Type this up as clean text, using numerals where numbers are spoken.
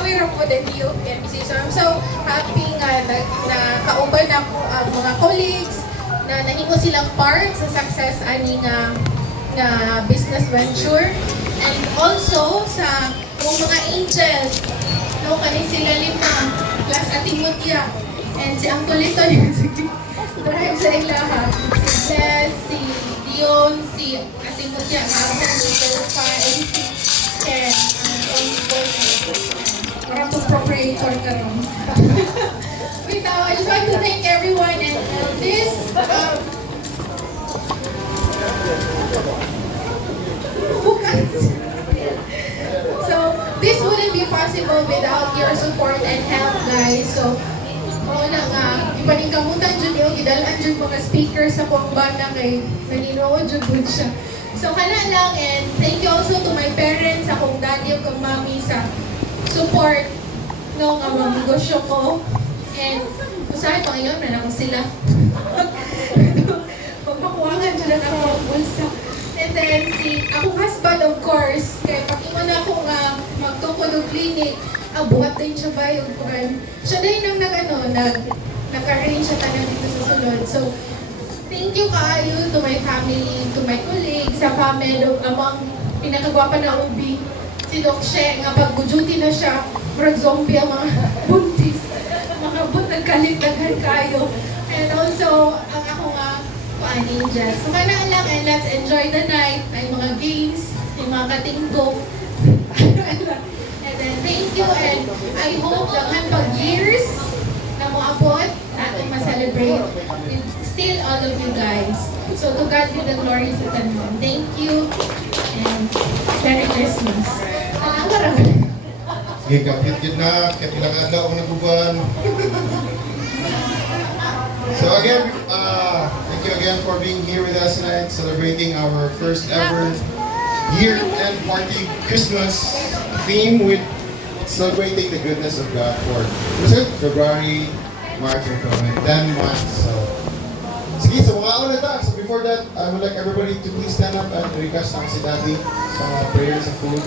Mayroon po din yung MC. So I'm so happy nga na kauban ako ang mga colleagues na nahingo silang part sa success ani nga business venture. And also sa mga angels, no, kani sila lima, plus Ating Mutya, and si Uncle Lito yun, drive sa ilaha, si Bless, si Dion, si Ating Mutya, Marcel, si Terpa, and si Ken, and on board, parang proprietor ka rin. Wait now, I just want to thank everyone, and this, so, this wouldn't be possible without your support and help, guys. So, una nga, ipaningkamutan dyan yung gidalaan dyan mga speakers sa kong banda kay naninood dyan po siya. So, kana lang, and thank you also to my parents, akong daddy, akong mami sa support no nga mga negosyo ko. And, usahay ko ngayon, na ako sila. Pagpakuwangan dyan ako ang bulsa. And then, si akong husband, of course, kaya pag-iwan ako nga magtukod ng clinic, buhat din siya ba yung kuran. Siya din nang nag-arrange siya tayo dito sa sulod. So, thank you kaayo to my family, to my colleagues, sa family, amang pinakagwapa na ubi, si Doc She, nga pag-duty na siya, murag zombie ang mga buntis, mga nagkalit-daghan kayo. And also, ang ako nga, angel. So, kanaan lang, and let's enjoy the night. May mga games, may mga katingkong. And then, thank you, and I hope daghan pag years na moabot natin ma-celebrate with still all of you guys. So, to God be the glory sa tanon. Thank you, and Merry Christmas. Ang marami. Sige, kapit na, kaya pinakadlaw ko ng buwan. So again, thank you again for being here with us tonight, celebrating our first ever year-end party Christmas theme with celebrating the goodness of God for February, March, April, May, 10 months. So, sige, so mga una ta. So before that, I would like everybody to please stand up and request ang si Daddy sa prayers and food.